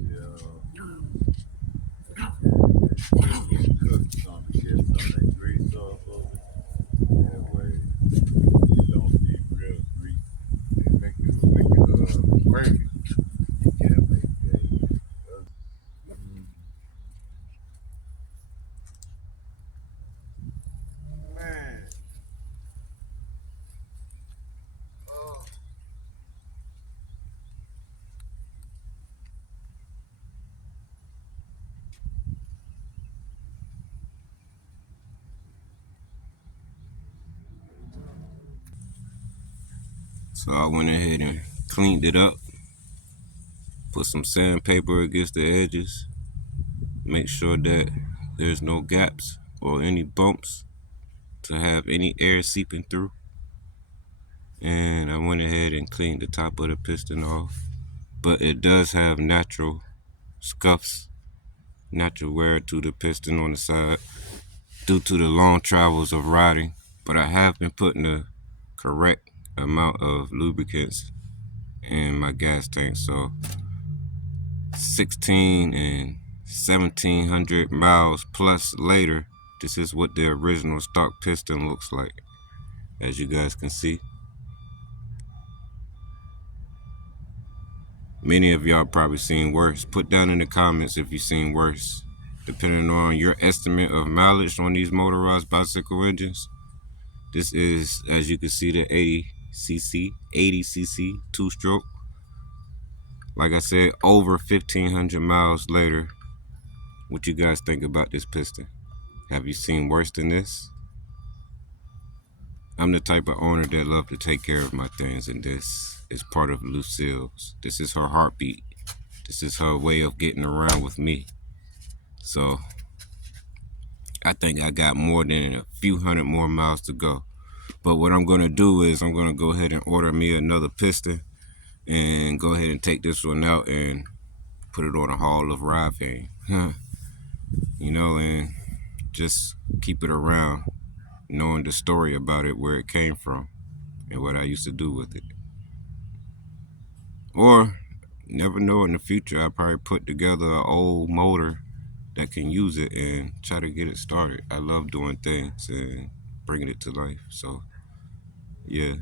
Yeah, cook some, get some of that grease off of it. That way it don't be real greasy. It make it crampy. You can't make that. Mm, man. Oh. So I went ahead and cleaned it up, put some sandpaper against the edges, make sure that there's no gaps or any bumps to have any air seeping through. And I went ahead and cleaned the top of the piston off. But it does have natural scuffs, natural wear to the piston on the side due to the long travels of riding. But I have been putting the correct amount of lubricants in my gas tank. So 16 and 1700 miles plus later, this is what the original stock piston looks like, as you guys can see. Many of y'all probably seen worse. Put down in the comments if you've seen worse. Depending on your estimate of mileage on these motorized bicycle engines, this is, as you can see, the 80cc two-stroke. Like I said, over 1500 miles later, what you guys think about this piston? Have you seen worse than this? I'm the type of owner that love to take care of my things, and this is part of Lucille's. This is her heartbeat. This is her way of getting around with me. So I think I got more than a few hundred more miles to go. But what I'm going to do is I'm going to go ahead and order me another piston and go ahead and take this one out and put it on a Hall of Ride van. And just keep it around, knowing the story about it, where it came from, and what I used to do with it. Or, never know, in the future, I'll probably put together an old motor that can use it and try to get it started. I love doing things and bringing it to life. So, yeah.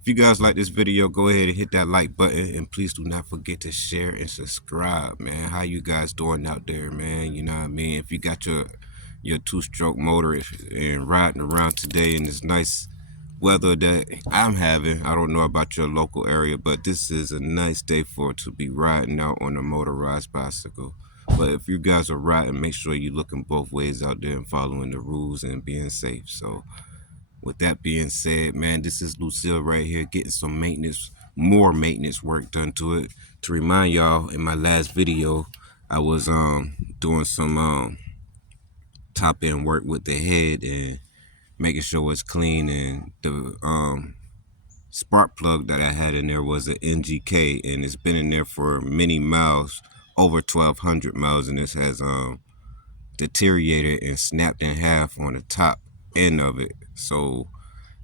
If you guys like this video, go ahead and hit that like button, and please do not forget to share and subscribe, man. How you guys doing out there, man? You know what I mean? If you got your two-stroke motor and riding around today in this nice weather that I'm having, I don't know about your local area, but this is a nice day for to be riding out on a motorized bicycle. But if you guys are riding, make sure you're looking both ways out there and following the rules and being safe. So with that being said, man, this is Lucille right here getting some more maintenance work done to it. To remind y'all, in my last video, I was doing some top end work with the head and making sure it's clean, and the spark plug that I had in there was an NGK, and it's been in there for many miles, over 1200 miles, and this has deteriorated and snapped in half on the top end of it. So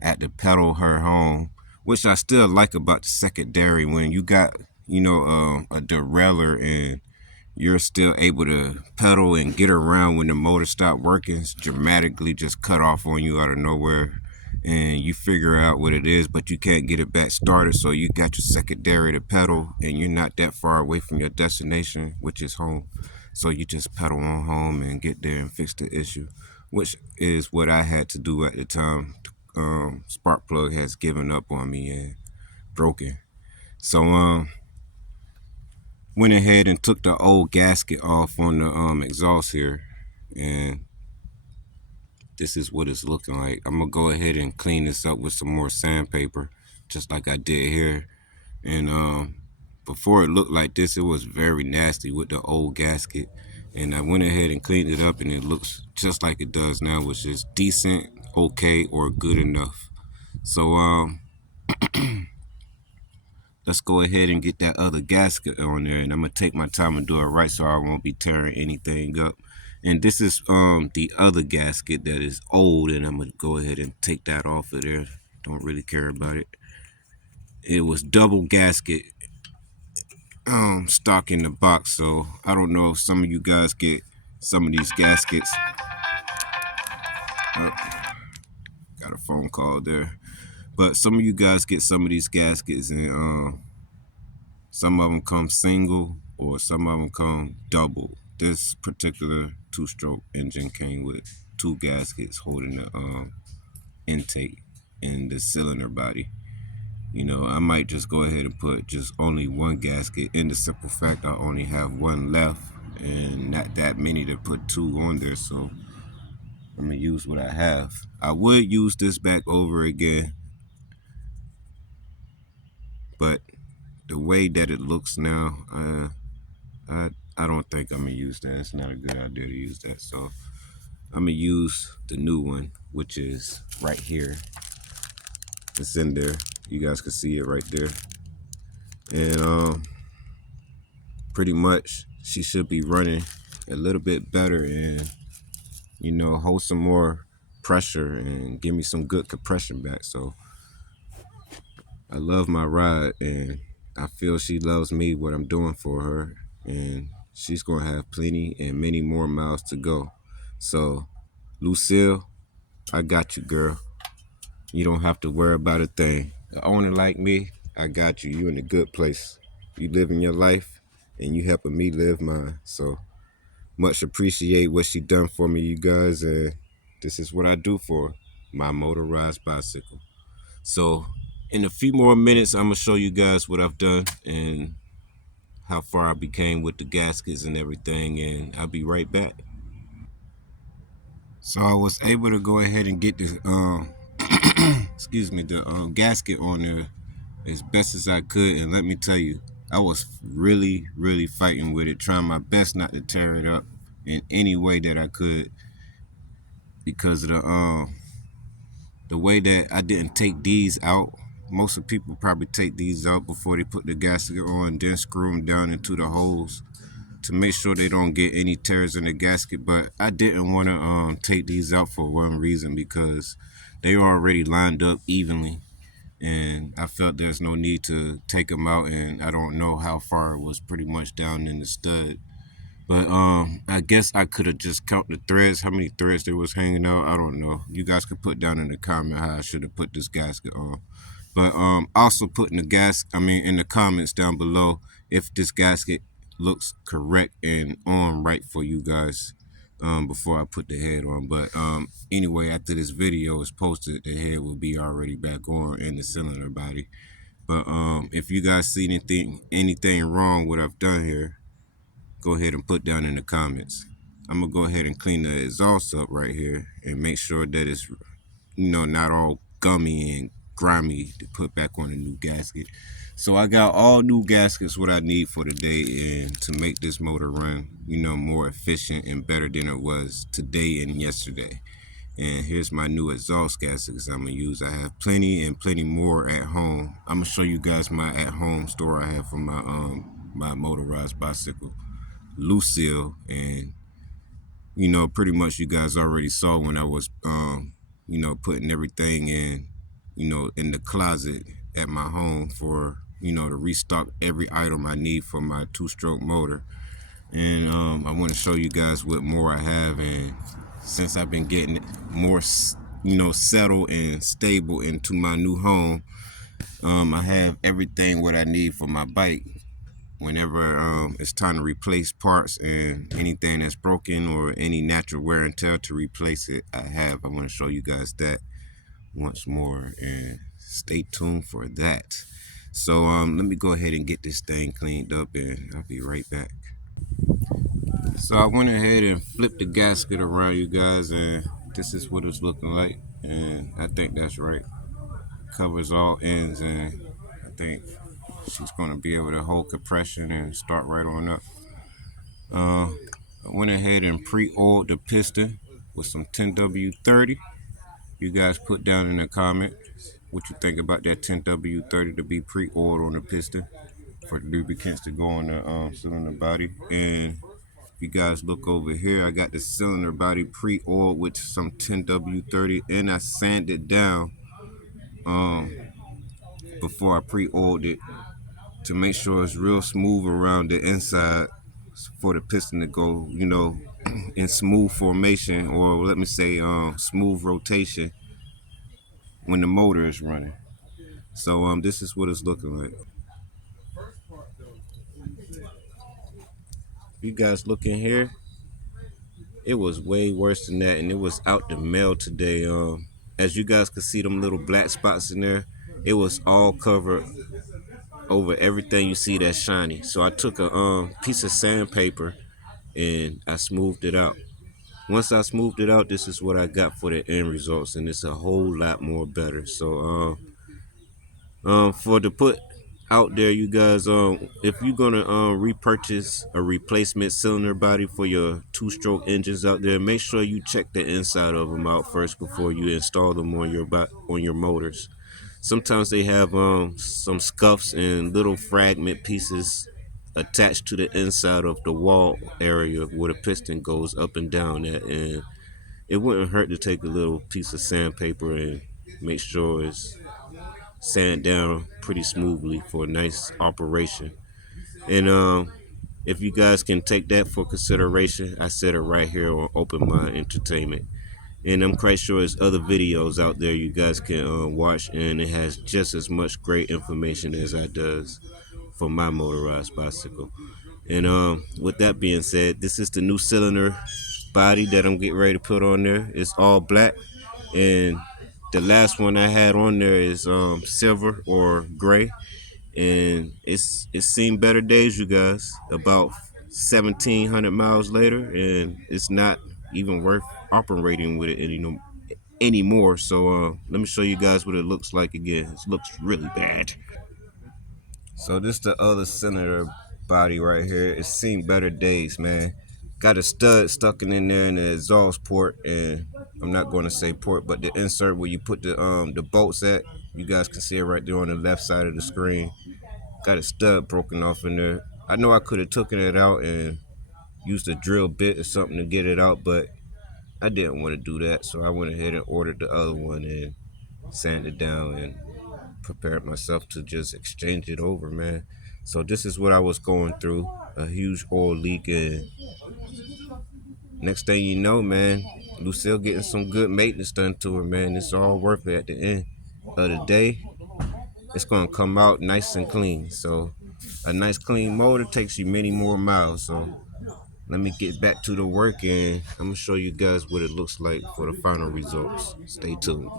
I had to pedal her home, which I still like about the secondary. When you got, a derailleur and you're still able to pedal and get around when the motor stopped working, it's dramatically just cut off on you out of nowhere, and you figure out what it is, but you can't get it back started. So you got your secondary to pedal, and you're not that far away from your destination, which is home. So you just pedal on home and get there and fix the issue, which is what I had to do at the time. Spark plug has given up on me and broken. So went ahead and took the old gasket off on the exhaust here, and this is what it's looking like. I'm gonna go ahead and clean this up with some more sandpaper, just like I did here. And before it looked like this, it was very nasty with the old gasket, and I went ahead and cleaned it up, and it looks just like it does now, which is decent, okay, or good enough. So let's go ahead and get that other gasket on there, and I'm gonna take my time and do it right so I won't be tearing anything up. And this is the other gasket that is old, and I'm gonna go ahead and take that off of there. Don't really care about it. It was double gasket stock in the box. So I don't know if some of you guys get some of these gaskets. Got a phone call there, but some of you guys get some of these gaskets, and some of them come single or some of them come double. This particular two-stroke engine came with two gaskets holding the intake and the cylinder body. You know, I might just go ahead and put just only one gasket, in the simple fact I only have one left and not that many to put two on there, so I'm gonna use what I have. I would use this back over again, but the way that it looks now, I don't think I'm gonna use that. It's not a good idea to use that. So I'm gonna use the new one, which is right here. It's in there. You guys can see it right there. And pretty much she should be running a little bit better and hold some more pressure and give me some good compression back. So I love my ride and I feel she loves me, what I'm doing for her, and she's gonna have plenty and many more miles to go. So Lucille, I got you, girl. You don't have to worry about a thing. An owner like me, I got you. You in a good place. You living your life and you helping me live mine. So much appreciate what she done for me, you guys, and this is what I do for her, my motorized bicycle. So in a few more minutes, I'm gonna show you guys what I've done and how far I became with the gaskets and everything, and I'll be right back. So I was able to go ahead and get this excuse me, the gasket on there as best as I could, and let me tell you, I was really, really fighting with it, trying my best not to tear it up in any way that I could because of the way that I didn't take these out. Most of the people probably take these out before they put the gasket on, then screw them down into the holes to make sure they don't get any tears in the gasket. But I didn't want to take these out for one reason, because they were already lined up evenly, and I felt there's no need to take them out, and I don't know how far it was pretty much down in the stud. But I guess I could have just count the threads, how many threads there was hanging out. I don't know. You guys could put down in the comment how I should have put this gasket on. But also put in the in the comments down below if this gasket looks correct and on right for you guys before I put the head on. But anyway, after this video is posted, the head will be already back on in the cylinder body. But if you guys see anything wrong what I've done here, go ahead and put down in the comments. I'm gonna go ahead and clean the exhaust up right here and make sure that it's not all gummy and grimy to put back on a new gasket. So I got all new gaskets what I need for today and to make this motor run more efficient and better than it was today and yesterday. And here's my new exhaust gaskets I'm gonna use. I have plenty and plenty more at home. I'm gonna show you guys my at home store I have for my motorized bicycle, Lucille. And pretty much you guys already saw when I was putting everything in the closet at my home for to restock every item I need for my two-stroke motor. And I want to show you guys what more I have. And since I've been getting more settled and stable into my new home, I have everything what I need for my bike whenever it's time to replace parts and anything that's broken or any natural wear and tear to replace it. I want to show you guys that once more, and stay tuned for that. So let me go ahead and get this thing cleaned up and I'll be right back. So I went ahead and flipped the gasket around, you guys, and this is what it's looking like, and I think that's right. Covers all ends, and I think she's going to be able to hold compression and start right on up. I went ahead and pre-oiled the piston with some 10W30. You guys put down in the comment what you think about that 10W30 to be pre-oiled on the piston for the lubricants to go on the cylinder body. And if you guys look over here, I got the cylinder body pre-oiled with some 10W30, and I sanded it down before I pre-oiled it to make sure it's real smooth around the inside for the piston to go, in smooth formation, or let me say smooth rotation when the motor is running. So this is what it's looking like. You guys look in here, it was way worse than that, and it was out the mail today. As you guys could see, them little black spots in there, it was all covered over everything you see that's shiny. So I took a piece of sandpaper and I smoothed it out. Once I smoothed it out, this is what I got for the end results, and it's a whole lot more better. So for to put out there, you guys, if you're gonna repurchase a replacement cylinder body for your two-stroke engines out there, make sure you check the inside of them out first before you install them on your motors. Sometimes they have some scuffs and little fragment pieces attached to the inside of the wall area where the piston goes up and down at, and it wouldn't hurt to take a little piece of sandpaper and make sure it's sand down pretty smoothly for a nice operation. And if you guys can take that for consideration, I said it right here on Open Mind Entertainment. And I'm quite sure there's other videos out there you guys can watch, and it has just as much great information as I does for my motorized bicycle. And with that being said, this is the new cylinder body that I'm getting ready to put on there. It's all black, and the last one I had on there is silver or gray, and it's seen better days, you guys. About 1,700 miles later, and it's not even worth operating with it anymore. So let me show you guys what it looks like again. It looks really bad. So this the other cylinder body right here. It's seen better days, man. Got a stud stuck in there in the exhaust port, and I'm not going to say port, but the insert where you put the bolts at. You guys can see it right there on the left side of the screen. Got a stud broken off in there. I know I could have taken it out and used a drill bit or something to get it out, but I didn't want to do that, so I went ahead and ordered the other one and sanded it down and prepared myself to just exchange it over, man. So this is what I was going through, a huge oil leak, and next thing you know, man, Lucille getting some good maintenance done to her, man. It's all worth it at the end of the day. It's gonna come out nice and clean. So a nice clean motor takes you many more miles. So let me get back to the work, and I'm gonna show you guys what it looks like for the final results. Stay tuned.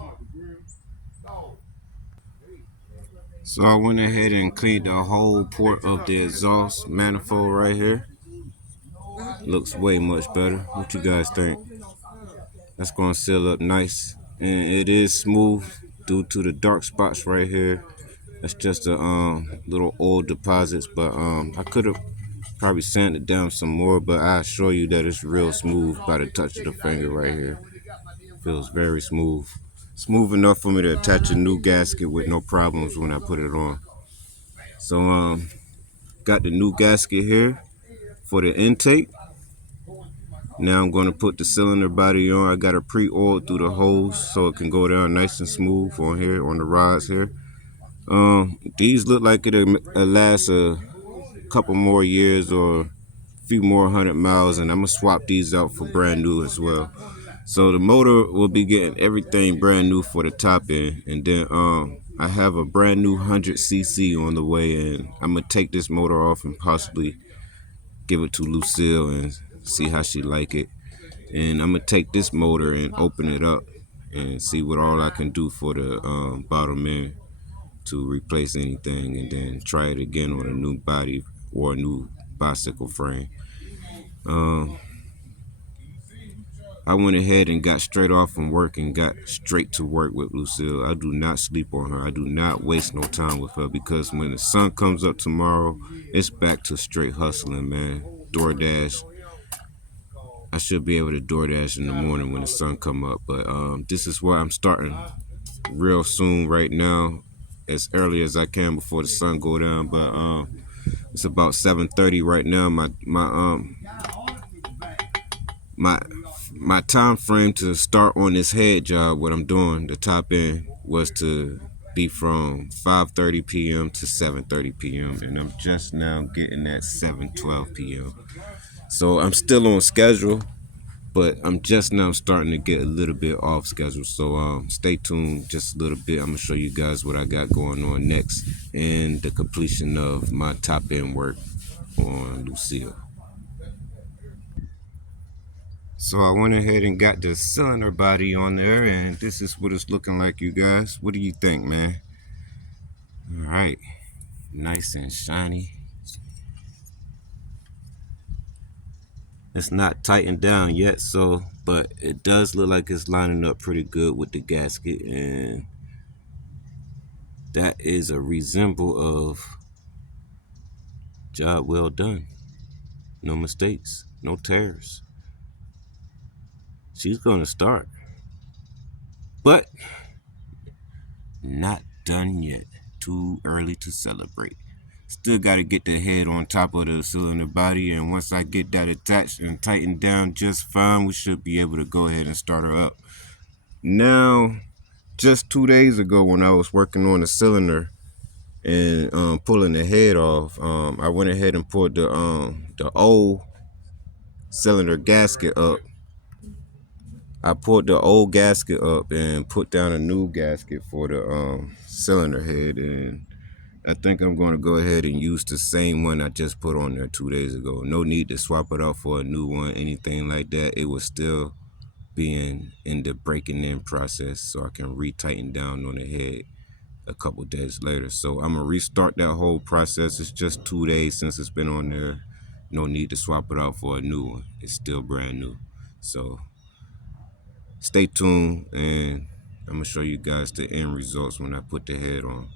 So I went ahead and cleaned the whole port of the exhaust manifold right here. Looks way much better. What you guys think? That's gonna seal up nice, and it is smooth due to the dark spots right here. That's just the little oil deposits, but I could have probably sanded down some more, but I assure you that it's real smooth by the touch of the finger right here. Feels very smooth. Smooth enough for me to attach a new gasket with no problems when I put it on. So got the new gasket here for the intake. Now I'm going to put the cylinder body on. I got it pre-oiled through the hose so it can go down nice and smooth on here, on the rods here. These look like it'll last a couple more years or a few more 100 miles, and I'm gonna swap these out for brand new as well. So the motor will be getting everything brand new for the top end, and then I have a brand new 100cc on the way, and I'm gonna take this motor off and possibly give it to Lucille and see how she like it. And I'm gonna take this motor and open it up and see what all I can do for the bottom end to replace anything, and then try it again on a new body or a new bicycle frame. Um, I went ahead and got straight off from work and got straight to work with Lucille. I do not sleep on her. I do not waste no time with her, because when the sun comes up tomorrow, it's back to straight hustling, man. DoorDash. I should be able to DoorDash in the morning when the sun come up, but this is where I'm starting real soon right now, as early as I can before the sun go down. But it's about 7:30 right now. My my time frame to start on this head job, what I'm doing, the top end, was to be from 5:30 p.m. to 7:30 p.m. and I'm just now getting at 7:12 p.m. So I'm still on schedule, but I'm just now starting to get a little bit off schedule. So stay tuned just a little bit. I'm gonna show you guys what I got going on next and the completion of my top end work on Lucille. So I went ahead and got the cylinder body on there, and this is what it's looking like, you guys. What do you think, man? All right, nice and shiny. It's not tightened down yet, so but it does look like it's lining up pretty good with the gasket, and that is a resemble of job well done. No mistakes, no tears. She's gonna start, but not done yet. Too early to celebrate. Still got to get the head on top of the cylinder body, and once I get that attached and tightened down just fine, we should be able to go ahead and start her up. Now, just 2 days ago when I was working on the cylinder and pulling the head off, I went ahead and pulled the old cylinder gasket up. I pulled the old gasket up and put down a new gasket for the cylinder head, and I think I'm going to go ahead and use the same one I just put on there 2 days ago. No need to swap it out for a new one, anything like that. It was still being in the breaking in process, so I can retighten down on the head a couple days later. So I'm gonna restart that whole process. It's just 2 days since it's been on there. No need to swap it out for a new one. It's still brand new. So stay tuned, and I'm gonna show you guys the end results when I put the head on.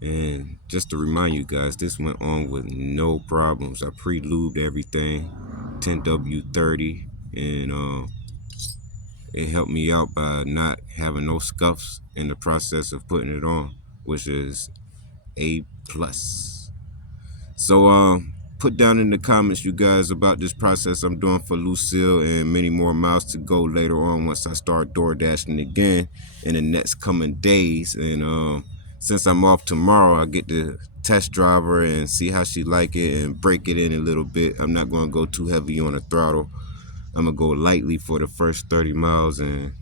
And just to remind you guys, this went on with no problems. I pre-lubed everything, 10W30, and it helped me out by not having no scuffs in the process of putting it on, which is A plus. So put down in the comments, you guys, about this process I'm doing for Lucille, and many more miles to go later on once I start door dashing again in the next coming days. And since I'm off tomorrow, I get to test drive her and see how she like it and break it in a little bit. I'm not going to go too heavy on the throttle. I'm going to go lightly for the first 30 miles and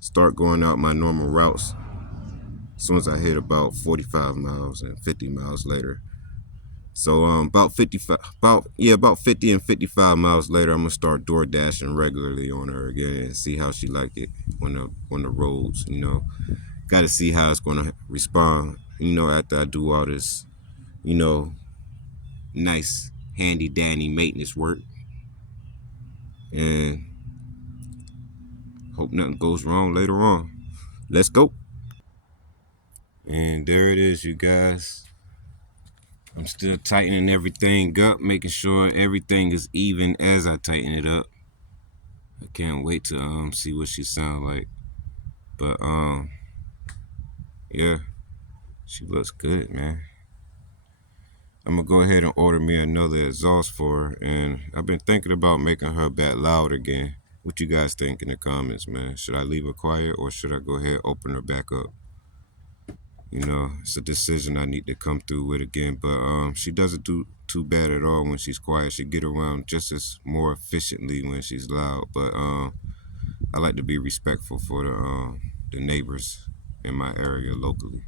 start going out my normal routes as soon as I hit about 45 miles and 50 miles later. So about 50 and 55 miles later, I'm gonna start door dashing regularly on her again and see how she like it on the roads. Got to see how it's gonna respond. After I do all this, you know, nice handy dandy maintenance work, and hope nothing goes wrong later on. Let's go. And there it is, you guys. I'm still tightening everything up, making sure everything is even as I tighten it up. I can't wait to see what she sound like. But yeah, she looks good, man. I'm gonna go ahead and order me another exhaust for her, and I've been thinking about making her back loud again. What you guys think in the comments, man? Should I leave her quiet or should I go ahead and open her back up? It's a decision I need to come through with again. But she doesn't do too bad at all when she's quiet. She get around just as more efficiently when she's loud. But I like to be respectful for the neighbors in my area locally.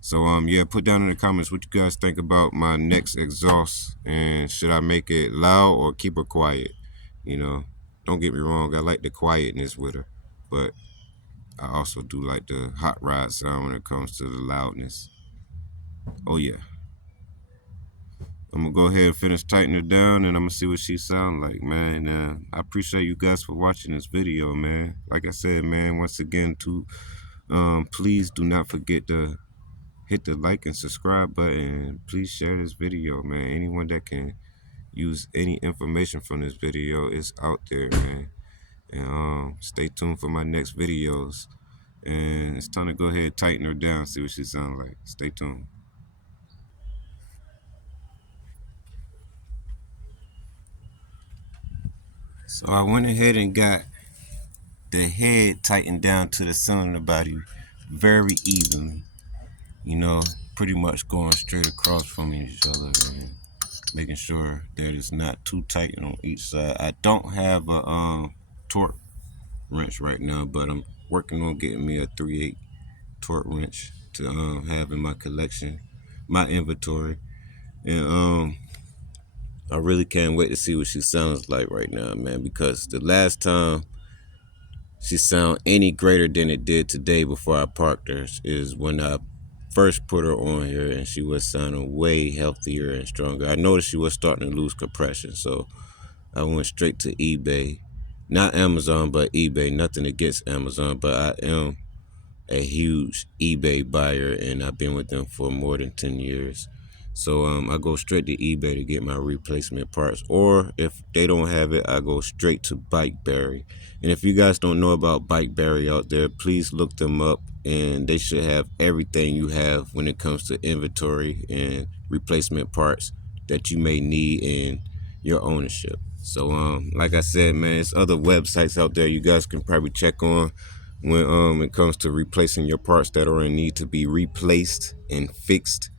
So yeah, put down in the comments what you guys think about my next exhaust, and should I make it loud or keep her quiet? Don't get me wrong, I like the quietness with her, but I also do like the hot rod sound when it comes to the loudness. Oh yeah. I'm gonna go ahead and finish tightening her down, and I'm gonna see what she sound like, man. I appreciate you guys for watching this video, man. Like I said, man, once again, please do not forget to hit the like and subscribe button. Please share this video, man. Anyone that can use any information from this video is out there, man. And stay tuned for my next videos. And it's time to go ahead and tighten her down, see what she sound like. Stay tuned. So I went ahead and got the head tightened down to the cylinder body very evenly. you know, pretty much going straight across from each other and making sure that it's not too tight on each side. I don't have a torque wrench right now, but I'm working on getting me a 3/8 torque wrench to have in my collection, my inventory. And I really can't wait to see what she sounds like right now, man, because the last time she sound any greater than it did today before I parked her is when I first put her on here, and she was sounding way healthier and stronger. I noticed she was starting to lose compression, so I went straight to eBay. Not Amazon, but eBay. Nothing against Amazon, but I am a huge eBay buyer, and I've been with them for more than 10 years. So I go straight to eBay to get my replacement parts, or if they don't have it, I go straight to BikeBerry. And if you guys don't know about BikeBerry out there, please look them up, and they should have everything you have when it comes to inventory and replacement parts that you may need in your ownership. So like I said, man, there's other websites out there you guys can probably check on when it comes to replacing your parts that are in need to be replaced and fixed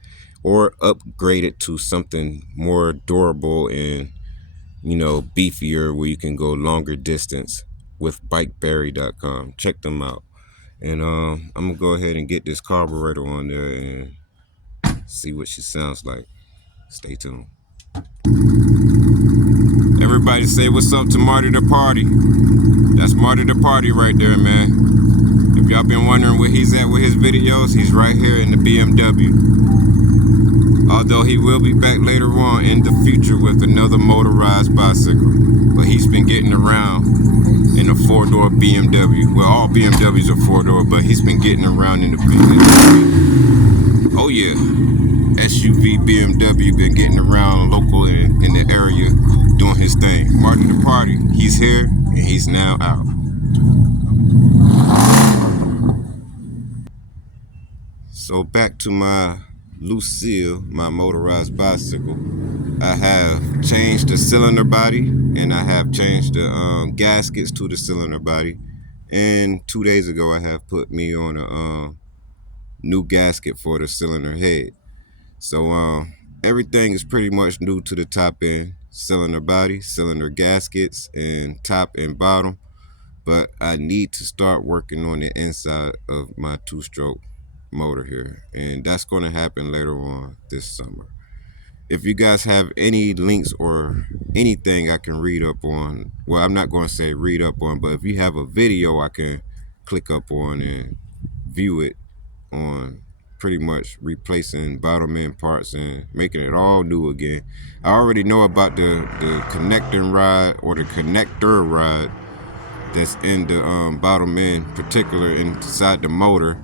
or upgraded to something more durable and, you know, beefier, where you can go longer distance with bikeberry.com. Check them out. And I'm gonna go ahead and get this carburetor on there and see what she sounds like. Stay tuned. Everybody say what's up to Marty the Party. That's Marty the Party right there, man. If y'all been wondering where he's at with his videos, he's right here in the BMW. Although he will be back later on in the future with another motorized bicycle. But he's been getting around in a four-door BMW. Well, all BMWs are four-door, but he's been getting around in the BMW. Oh yeah, SUV BMW, been getting around local in the area doing his thing. Marty the Party, he's here and he's now out. So back to my Lucille, my motorized bicycle. I have changed the cylinder body, and I have changed the gaskets to the cylinder body. And 2 days ago, I have put me on a new gasket for the cylinder head. So everything is pretty much new to the top end. Cylinder body, cylinder gaskets, and top and bottom. But I need to start working on the inside of my two-stroke motor here, and that's going to happen later on this summer. If you guys have any links or anything I can read up on, well, I'm not going to say read up on, but if you have a video I can click up on and view it on, pretty much replacing bottom end parts and making it all new again. I already know about the connecting rod, or the connector rod, that's in the bottom end, particular inside the motor.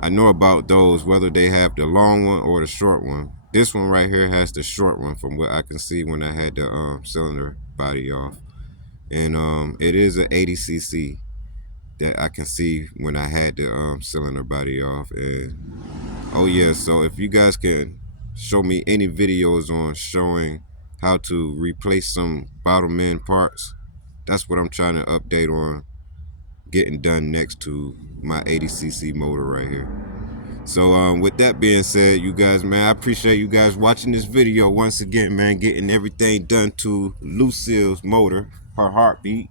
I know about those, whether they have the long one or the short one. This one right here has the short one, from what I can see when I had the cylinder body off. And it is an 80cc that I can see when I had the cylinder body off. And oh yeah, so if you guys can show me any videos on showing how to replace some bottom end parts, that's what I'm trying to update on getting done next to my 80cc motor right here. So with that being said, you guys, man, I appreciate you guys watching this video once again, man, getting everything done to Lucille's motor, her heartbeat,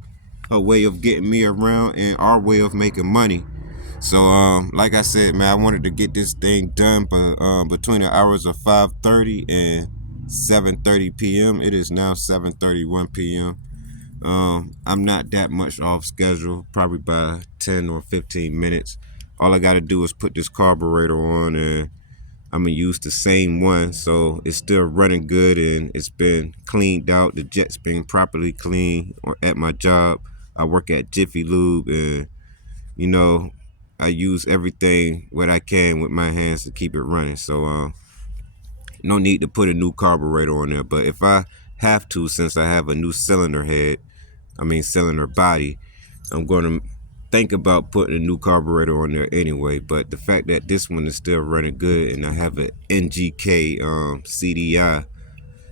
her way of getting me around, and our way of making money. So like I said, man, I wanted to get this thing done, but between the hours of 5:30 and 7:30 p.m. It is now 7:31 p.m. I'm not that much off schedule, probably by 10 or 15 minutes. All I got to do is put this carburetor on, and I'm going to use the same one. So it's still running good, and it's been cleaned out. The jet's been properly cleaned at my job. I work at Jiffy Lube, and, you know, I use everything what I can with my hands to keep it running. So no need to put a new carburetor on there. But if I have to, since I have a new cylinder body, I'm going to think about putting a new carburetor on there anyway. But the fact that this one is still running good, and I have an NGK CDI,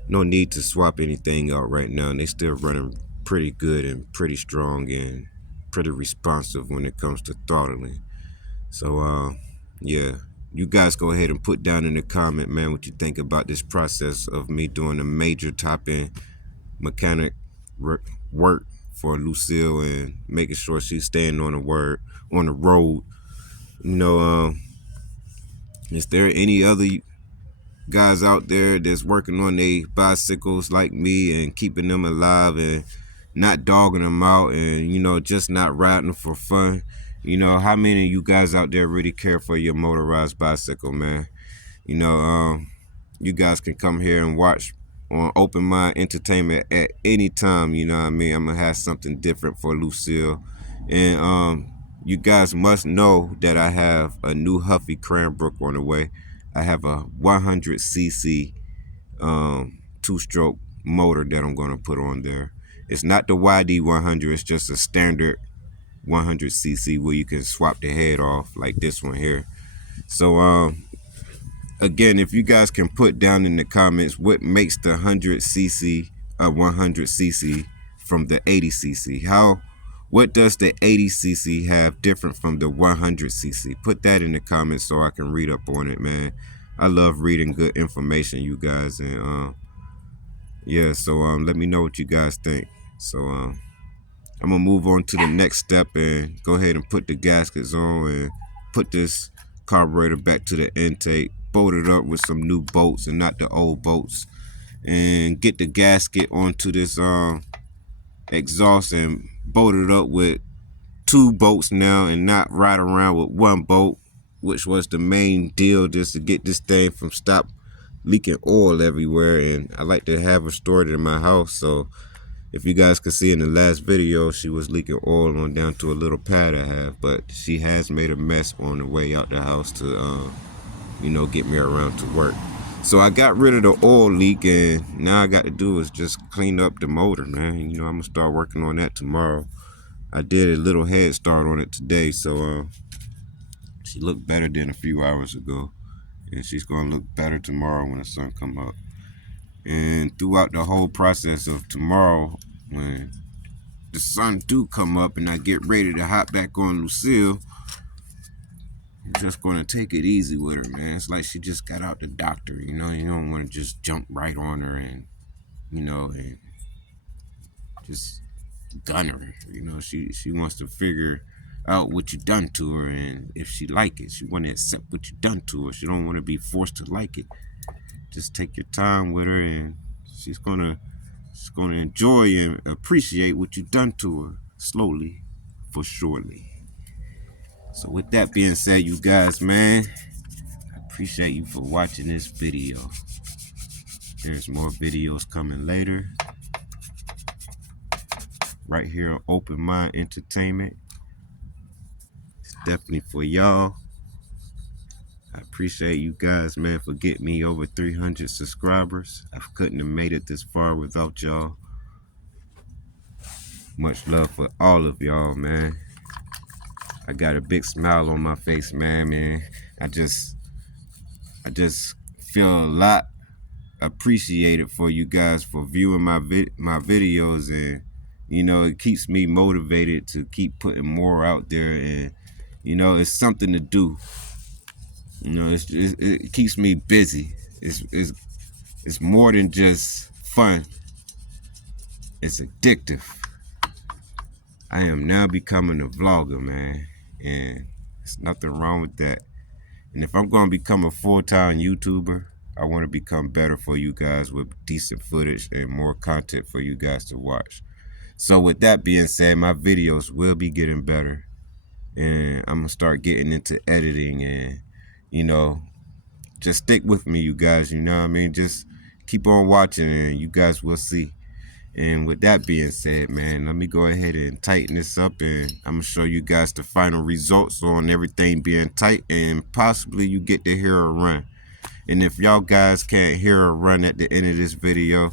no need to swap anything out right now. And they still running pretty good and pretty strong and pretty responsive when it comes to throttling. So yeah, you guys go ahead and put down in the comment, man, what you think about this process of me doing a major top-end mechanic work for Lucille and making sure she's staying on the road. You know, is there any other guys out there that's working on their bicycles like me and keeping them alive and not dogging them out and, just not riding for fun? How many of you guys out there really care for your motorized bicycle, man? You know, you guys can come here and watch on Open Mind Entertainment at any time. You know what I mean? I'm gonna have something different for Lucille, and you guys must know that I have a new Huffy Cranbrook on the way. I have a 100cc two-stroke motor that I'm gonna put on there. It's not the YD100. It's just a standard 100cc where you can swap the head off like this one here. So again, if you guys can put down in the comments what makes the 100cc a 100cc from the 80cc. What does the 80cc have different from the 100cc? Put that in the comments so I can read up on it, man. I love reading good information, you guys, and yeah. So let me know what you guys think. So I'm gonna move on to the next step and go ahead and put the gaskets on and put this carburetor back to the intake, bolt it up with some new bolts and not the old bolts, and get the gasket onto this exhaust and bolt it up with two bolts now and not ride around with one bolt, which was the main deal, just to get this thing from stop leaking oil everywhere. And I like to have her stored in my house, so if you guys could see in the last video, she was leaking oil on down to a little pad I have, but she has made a mess on the way out the house to, get me around to work. So I got rid of the oil leak, and now I got to do is just clean up the motor, man. I'm gonna start working on that tomorrow. I did a little head start on it today, so she looked better than a few hours ago, and she's gonna look better tomorrow when the sun come up. And throughout the whole process of tomorrow, when the sun do come up and I get ready to hop back on Lucille, I'm just gonna take it easy with her, man. It's like she just got out the doctor, you don't want to just jump right on her and and just gun her. She wants to figure out what you done to her, and if she like it, she want to accept what you done to her. She don't want to be forced to like it. Just take your time with her, and she's gonna enjoy and appreciate what you done to her, slowly for surely. So with that being said, you guys, man, I appreciate you for watching this video. There's more videos coming later, right here on Open Mind Entertainment. It's definitely for y'all. I appreciate you guys, man, for getting me over 300 subscribers. I couldn't have made it this far without y'all. Much love for all of y'all, man. I got a big smile on my face, man. I just feel a lot appreciated for you guys for viewing my videos, and it keeps me motivated to keep putting more out there, and it's something to do. It keeps me busy. It's more than just fun. It's addictive. I am now becoming a vlogger, man, and there's nothing wrong with that. And if I'm going to become a full-time YouTuber, I want to become better for you guys with decent footage and more content for you guys to watch. So with that being said, my videos will be getting better, and I'm going to start getting into editing, and just stick with me, you guys. You know what I mean? Just keep on watching, and you guys will see. And with that being said, man, let me go ahead and tighten this up, and I'm going to show you guys the final results on everything being tight, and possibly you get to hear a run. And if y'all guys can't hear a run at the end of this video,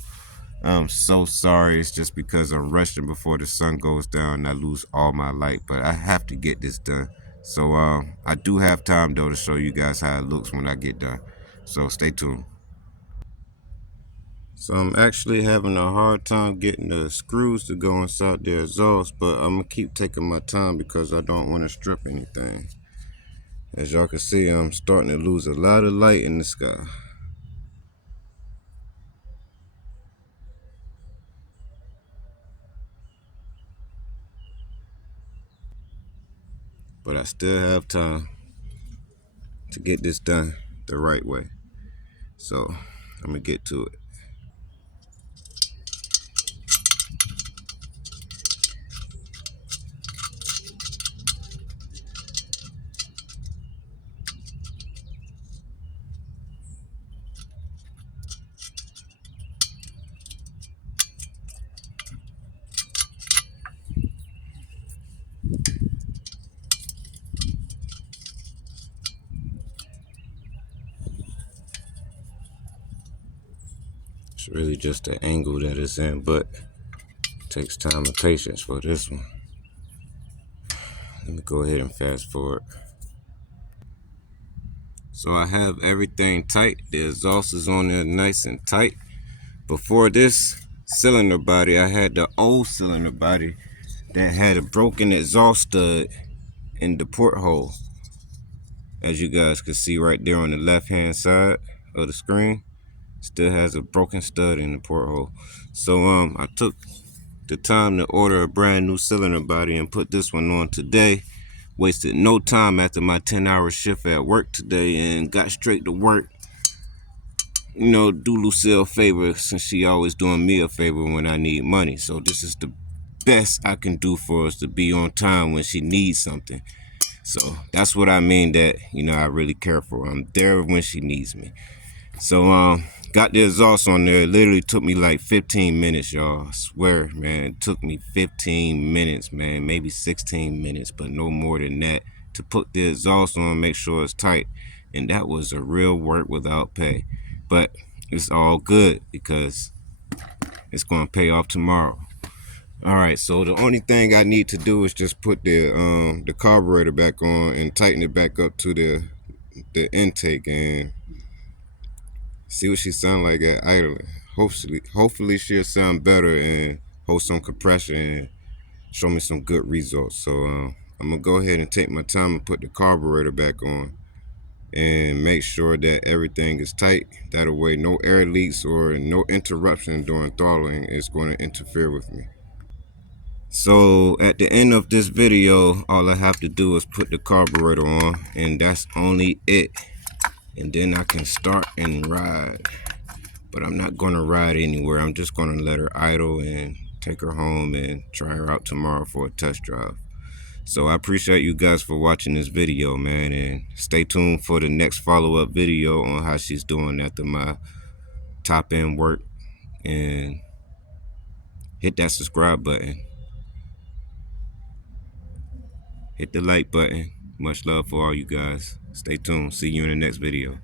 I'm so sorry. It's just because I'm rushing before the sun goes down and I lose all my light, but I have to get this done. So I do have time, though, to show you guys how it looks when I get done. So stay tuned. So I'm actually having a hard time getting the screws to go inside the exhaust, but I'm going to keep taking my time because I don't want to strip anything. As y'all can see, I'm starting to lose a lot of light in the sky. But I still have time to get this done the right way. So I'm gonna get to it. It's really just the angle that it's in, but it takes time and patience for this one. Let me go ahead and fast forward. So I have everything tight. The exhaust is on there nice and tight. Before this cylinder body, I had the old cylinder body that had a broken exhaust stud in the porthole. As you guys can see right there on the left hand side of the screen, still has a broken stud in the porthole. So I took the time to order a brand new cylinder body and put this one on today. Wasted no time after my 10-hour shift at work today and got straight to work. You know, do Lucille a favor since she always doing me a favor when I need money. So this is the best I can do for us, to be on time when she needs something. So that's what I mean, that, you know, I really care for her. I'm there when she needs me. So got the exhaust on there. It literally took me like 15 minutes, y'all. I swear, man, it took me 15 minutes, man, maybe 16 minutes, but no more than that, to put the exhaust on, make sure it's tight. And that was a real work without pay. But it's all good because it's going to pay off tomorrow. All right, so the only thing I need to do is just put the carburetor back on and tighten it back up to the intake and see what she sound like at idling. Hopefully she'll sound better and hold some compression and show me some good results. So I'm gonna go ahead and take my time and put the carburetor back on and make sure that everything is tight. That way no air leaks or no interruption during throttling is going to interfere with me. So at the end of this video, all I have to do is put the carburetor on, and that's only it. And then I can start and ride. But I'm not gonna ride anywhere. I'm just gonna let her idle and take her home and try her out tomorrow for a test drive. So I appreciate you guys for watching this video, man, and stay tuned for the next follow-up video on how she's doing after my top end work. And hit that subscribe button. Hit the like button. Much love for all you guys. Stay tuned. See you in the next video.